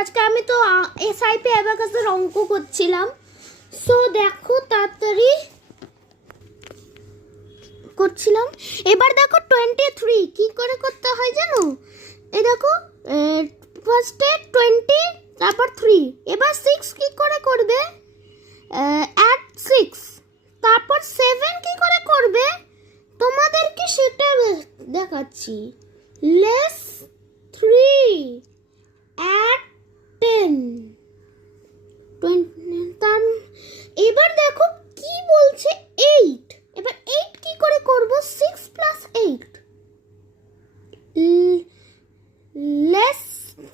আজকে আমি তো এসআইপি অ্যাবাকাসের অঙ্ক করছিলাম। সো দেখো তাড়াতাড়ি করছিলাম। এবার দেখো 23 কি করে করতে হয় জানো? এই দেখো ফার্স্টে 20 তারপর 3, এবার 6 কি করে করবে? অ্যাড 6, তারপর 7 কি করে করবে তোমাদেরকে সেটা দেখাচ্ছি। লেস 3 অ্যাড 10 তার এবার দেখো কি বলছে 8। এবার 8 কি করে করব? 6 plus 8 less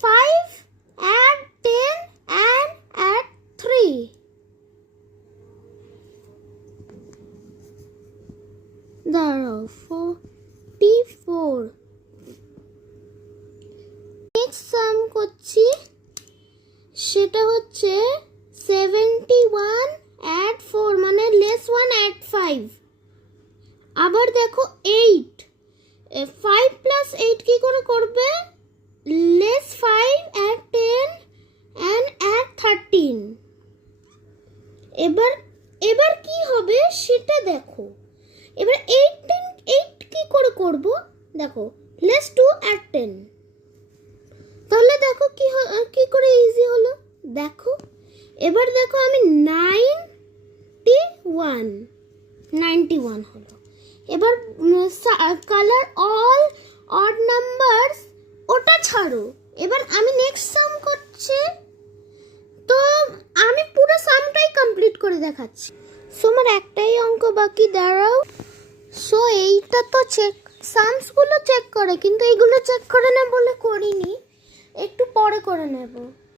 5 add 10 and add 3। দাঁড়াও 44। নেক্সট সাম করছি, সেটা হচ্ছে 71 অ্যাড 4 মানে লেস 1 অ্যাড 5। আবার দেখো 8, 5 প্লাস 8 কি করে করবে? Less 5 add 10 and add 13। এবার কি হবে সেটা দেখো। এবার 8 কি করে করব? দেখো লেস 2 অ্যাড 10। তাহলে দেখো কি করে ইজি হলো দেখো। এবার দেখো আমি 91 হলো। এবার কালার অল অড নাম্বারস ওটা ছাড়ো। এবার আমি নেক্সট সাম করছি, তো আমি পুরো সামটাই কমপ্লিট করে দেখাচ্ছি। সো আমার একটাই অঙ্ক বাকি, দাঁড়াও। সো এইটা তো সামসগুলো চেক করে, কিন্তু এইগুলো চেক করে না বলে করিনি, একটু পরে করে নেব।